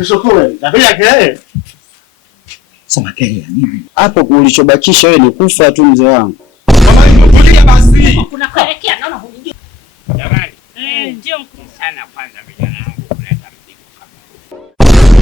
Ushukuru. Napiga kelele. Sema kelele nini? Hapo ulichobakisha wewe ni kufa tu mzee wangu. Mama tulia basi. Kuna kuelekea naona hujui. Jamani. Ndio mkuu Sana kwanza vijana wangu kuleta mzigo kama.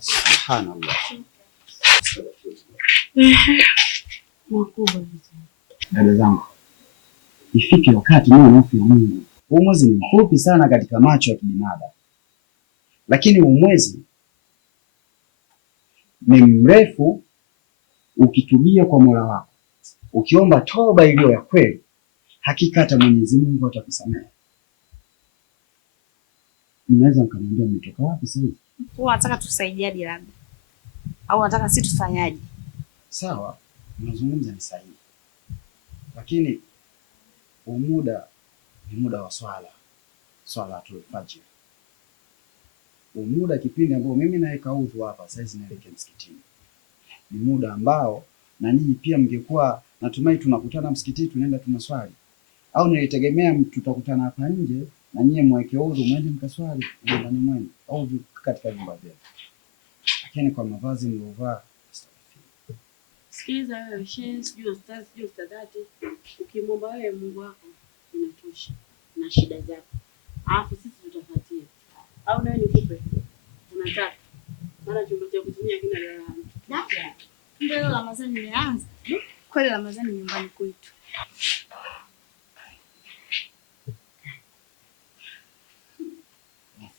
Subhanallah. Dada zangu, ifike wakati mimi hofu ya Mungu. Huu mwezi ni mfupi sana katika macho ya kibinadamu, lakini huu mwezi ni mrefu ukitubia kwa Mola wako, ukiomba toba iliyo ya kweli, hakika hata Mwenyezi Mungu atakusamehe. Mnaweza mkaniambia mmetoka wapi sasa hivi? Wewe unataka tusaidiaje labda? Au unataka sisi tufanyaje? Sawa, unazungumza ni sahihi. Lakini muda ni muda wa swala tulfajiri. Muda kipindi ambao mimi naweka udhu hapa sasa naelekea msikitini. Ni muda ambao na nyinyi pia mngekuwa natumai tunakutana msikitini tunaenda tunaswali. Au nilitegemea tutakutana hapa nje na nyinyi mweke udhu mwende mkaswali ndani mwenu au katika nyumba zenu. Lakini kwa mavazi mliovaa, sikiliza wewe, shehe sijui ustadati, ukimwomba wewe Mungu wako inatosha na shida zako. Alafu sisi tutafuatia. Au nawe nikupe? Unataka? Mara chumba cha kutumia kina leo. Ndio Ramadhani imeanza. Kweli Ramadhani nyumbani kwetu.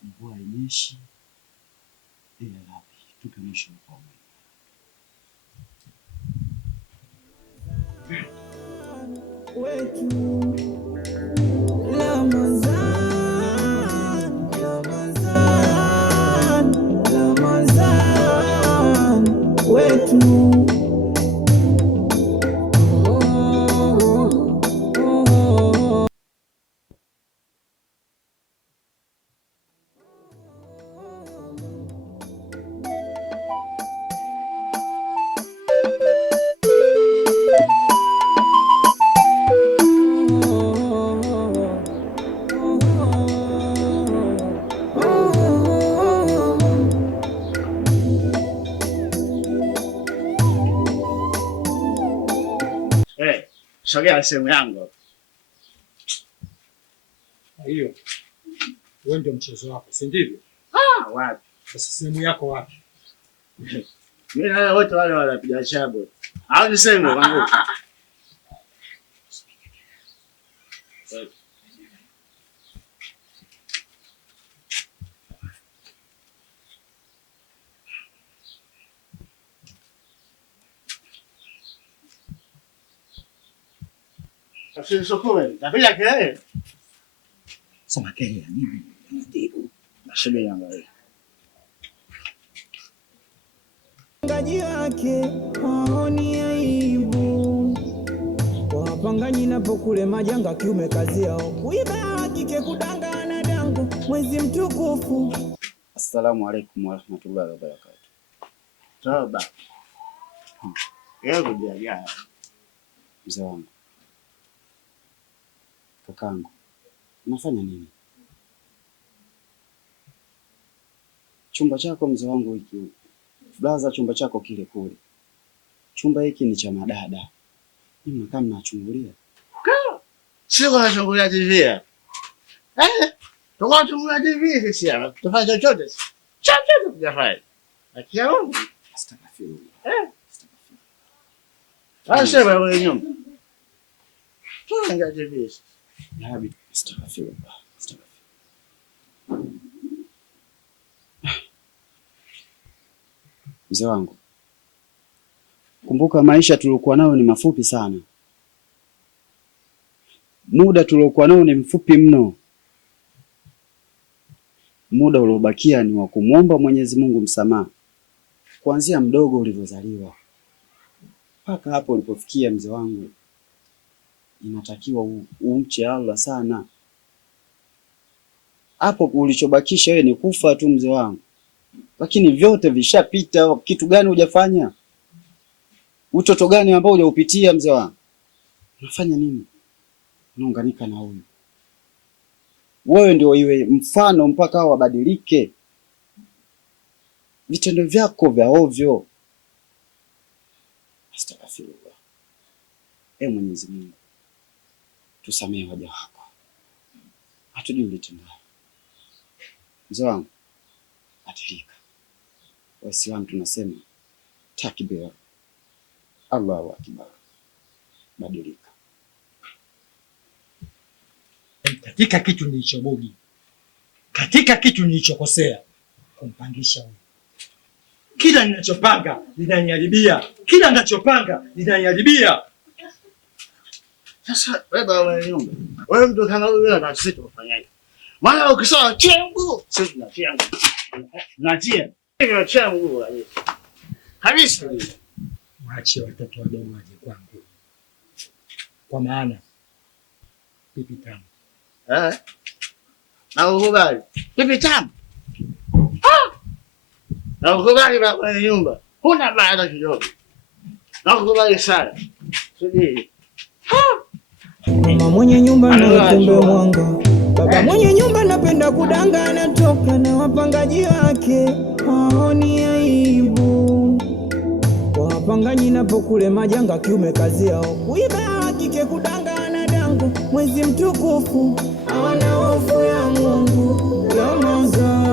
mvua inyeshi ila lapi tupe mwisho kwa wetu Ramadhan wetu. Sogea sehemu yangu. Hiyo. Wewe ndio mchezo wako, si ndivyo? Wapi? Sasa sehemu yako wapi? Mimi na wale wote wale wanapiga shabo. Au ni sehemu kwangu. Usisukue, napiga kelele. Sema kelele nini? Ndio. Nasema yangu. Ngaji wake haoni aibu. Wapanganyi napokule majanga kiume kazi yao. Kuiba kike kudangana dangu mwezi mtukufu. Assalamu alaikum warahmatullahi wabarakatuh. Toba. Yego dia. Mzee wangu. Kakangu. Unafanya nini? Chumba chako mzee wangu hiki. Blaza chumba chako kile kule. Chumba hiki ni cha madada. Mimi kama nachungulia. Sio nachungulia TV. Tunachungulia TV sisi hapa. Tufanye chochote. Chochote tujafanya. Akia Mungu. Astaghfirullah. Sasa wewe nyuma. Tunaangalia TV. Nabi astaghfirullah. Astaghfirullah. Mzee wangu, kumbuka maisha tuliokuwa nayo ni mafupi sana. Muda tuliokuwa nao ni mfupi mno. Muda uliobakia ni wa kumwomba Mwenyezi Mungu msamaha, kuanzia mdogo ulivyozaliwa mpaka hapo ulipofikia. Mzee wangu, inatakiwa umche Allah sana. Hapo ulichobakisha wewe ni kufa tu mzee wangu, lakini vyote vishapita. Kitu gani hujafanya? Utoto gani ambao hujaupitia mzee wangu? Unafanya nini? Unaunganika na huyu. Wewe ndio iwe mfano mpaka hao wabadilike. Vitendo vyako vya ovyo. Astaghfirullah. Mwenyezi Mungu, tusamehe waja wako, hatujui ulitenda. Mzee wangu, badilika. Waislamu tunasema takbir, Allahu akbar. Badilika. Katika kitu nilichobugi, katika kitu nilichokosea, kumpangisha huyu. Kila ninachopanga linaniharibia, kila ninachopanga linaniharibia. Sasa wewe baba nyumba, wewe mtu kama wewe na sisi tufanyaje? Maana ukisema chengu, sisi tuna chengu. Najia. Hiyo chengu kabisa. Waache watoto wadogo waje kwangu. Kwa maana pipi tamu. Na ukubali. Pipi tamu. Na ukubali baba nyumba. Huna baada kidogo. Na ukubali sana. Sudi. Mama mwenye nyumba na tembe mwanga, baba mwenye nyumba napenda kudanga, anatoka na wapangaji wake haoni aibu. Kwa wapangaji napokule majanga, kiume kazi yao kuiba, kike kudanga, anadango mwezi mtukufu, hawana hofu ya Mungu. Ramazan,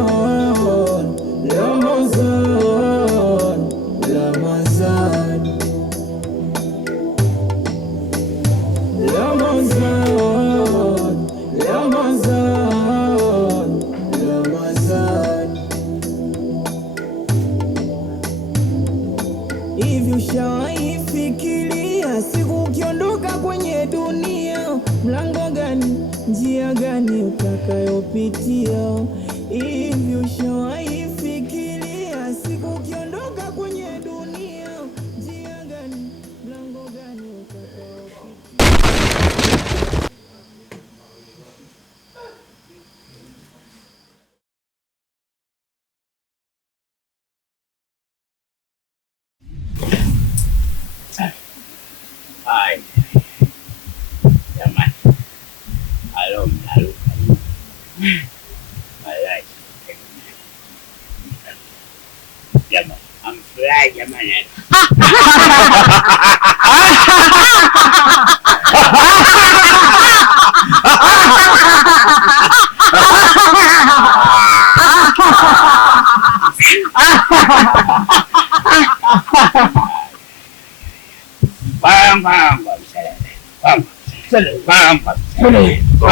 Ramazan, Ramazan, Ramazan, Ramazan, Ramazan. Hivi ushawahi fikiria siku ukiondoka kwenye dunia, mlango gani, njia gani utakayopitia? Hivi ushawahi fikiria siku ukiondoka kwenye dunia, njia gani, mlango gani utakayopitia? Hai. Jamani. Halo, halo. Malai. Jamani, amfurahi jamani. Bam bam bam bam bam bam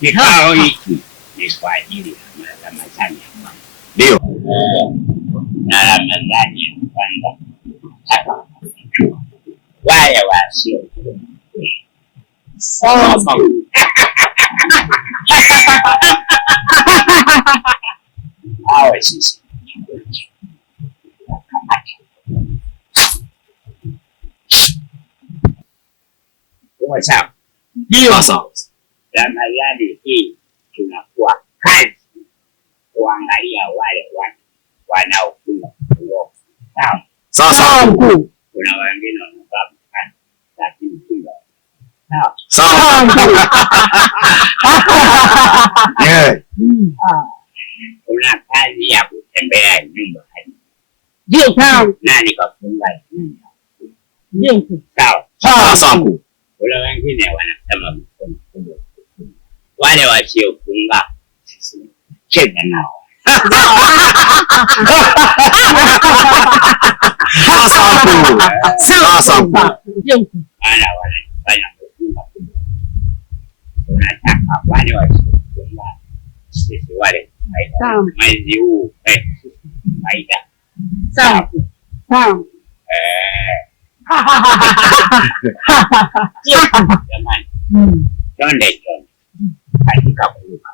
Kikao hiki ni kwa ajili ya Ramadhani ya kwanza. Ndio. Na Ramadhani ya kwanza. Wale wasio. Sawa. Hawa sisi. Sawa. Ndio sawa. Ramadhani hii tunakuwa kazi kuangalia wale watu wanaofunga uovu. Sawa. Sasa mkuu, kuna wengine wanavaa mkanda lakini funga. Sawa. Sawa. Ndio mkuu. Nani kafunga? Ndio mkuu. Sawa. Sawa mkuu. Wale wengine wanasema mkuu. Wale wasiofunga cheza nao. Sawa mkuu. Ndio mkuu. Ana wanafanya kufunga. Unataka wale wasiofunga sisi wale mwezi huu faida. Sawa. Jamani. Chonde. Katika kuruka.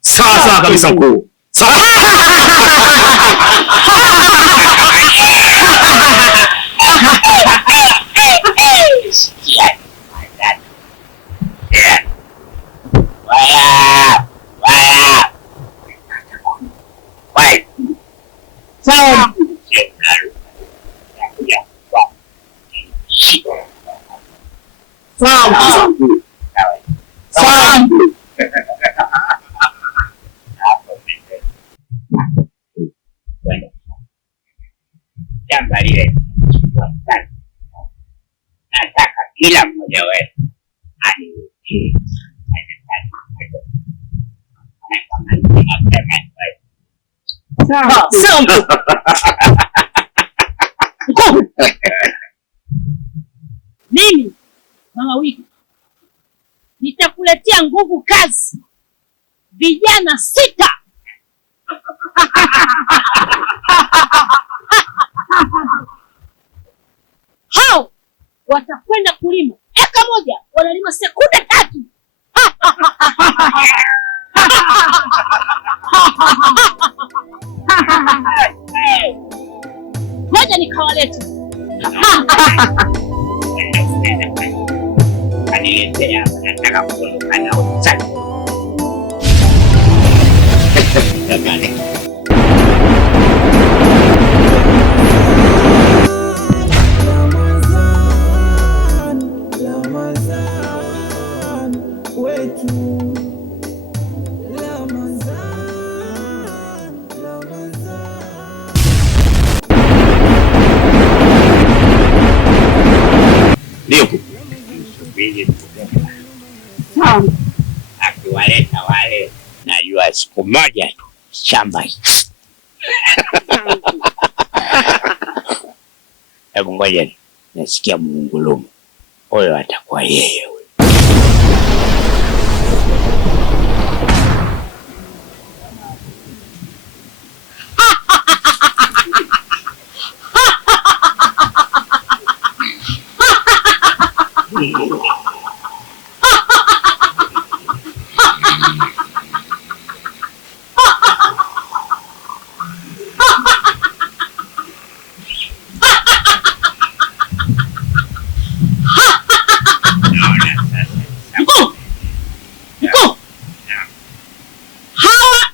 Sawa kabisa mkuu. Shamba lile nataka kila mmoja wetu aniuzie. Sawa. Mimi Mama Wiki nitakuletea nguvu kazi vijana 6. Hao watakwenda kulima eka moja, wanalima sekunde 3. Ngoja nikawalete. Kaniletea nataka kuondoka nao sana. Jamani. Ndio. Akiwaleta wale najua siku moja tu shamba. Hebu ngoja nasikia muungulumu. Huyo atakuwa yeye huyo.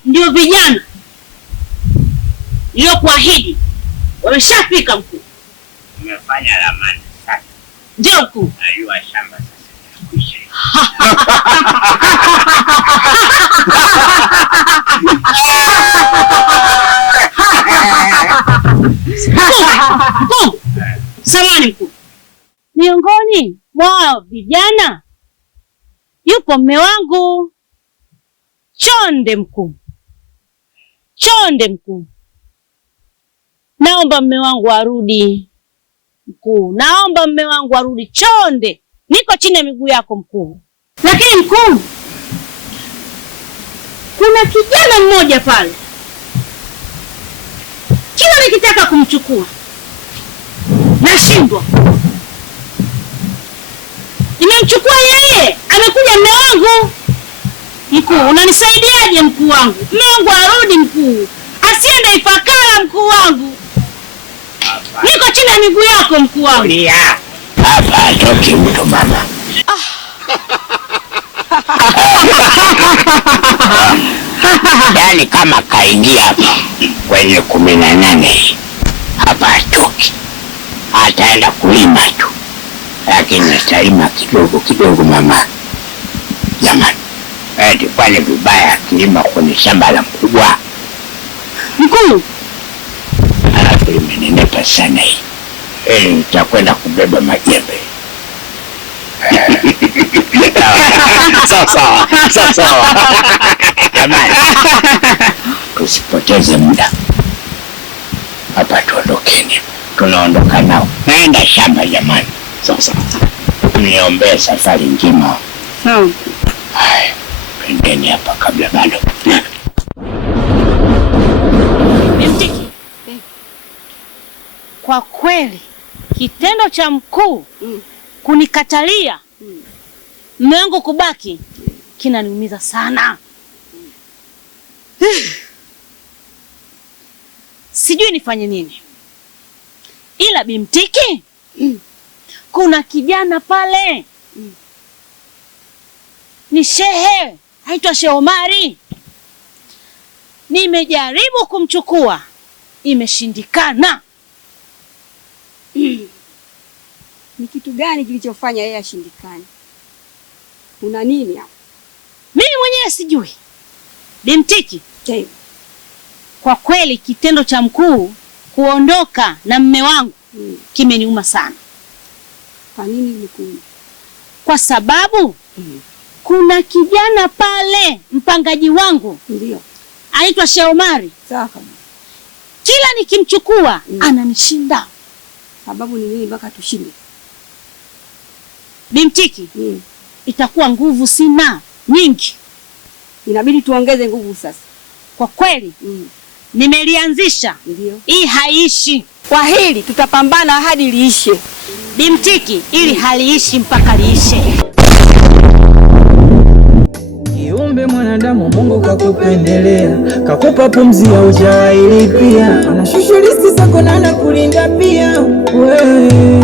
Ndio vijana niliokuahidi wameshafika mkuu. Umefanya ramani sasa. Ndio mkuu. Najua shamba sasa kuisha. Mkuu. Samahani mkuu. Miongoni mwa vijana yupo mme wangu Chonde mkuu. Chonde mkuu. Naomba mme wangu arudi mkuu. Naomba mme wangu arudi. Chonde, niko chini ya miguu yako mkuu. Lakini mkuu, kuna kijana mmoja pale, kila nikitaka kumchukua nashindwa. Nimemchukua yeye, amekuja mme wangu. Mkuu, unanisaidiaje mkuu wangu? Mme wangu arudi mkuu. Asiende Ifakara mkuu wangu. Niko chini ya miguu yako mkuu wangu. Hapa atoki mtu mama. Yaani kama kaingia hapa kwenye 18 hapa atoki. Ataenda kulima tu. Lakini atalima kidogo kidogo mama. Jamani. Tufanye vibaya kilima kwenye shamba la mkubwa. mkuu. Alafu limenenepa sana hii. Nitakwenda kubeba majembe. Sawa. Jamani, tusipoteze muda hapa, tuondokeni. Tunaondoka nao, naenda shamba jamani. Sasa niombee safari njema. Sawa. Haya, pendeni hapa kabla bado. Bimtiki, kwa kweli kitendo cha mkuu kunikatalia mume wangu kubaki kinaniumiza sana. Sijui nifanye nini. Ila Bimtiki, kuna kijana pale ni shehe, haitwa Shehe Omari. Nimejaribu kumchukua, imeshindikana. Ni kitu gani kilichofanya yeye ashindikane? Una nini hapo? Mimi mwenyewe sijui. Bimtiki, kwa kweli kitendo cha mkuu kuondoka na mume wangu kimeniuma sana. Kwa nini mkuu? Kwa sababu kuna kijana pale, mpangaji wangu. Ndio. Anaitwa Shehe Omari. Sawa. Kila nikimchukua ananishinda. Sababu ni nini mpaka tushinde? Bimtiki, itakuwa nguvu sina nyingi. Inabidi tuongeze nguvu sasa. Kwa kweli nimelianzisha. Ndio. Hii haiishi. Kwa hili tutapambana hadi liishe. Bimtiki, ili haliishi mpaka liishe. Kiumbe mwanadamu Mungu kakupendelea, kakupa pumzi ya ujawahi pia, anashusha listi zako na anakulinda pia wewe.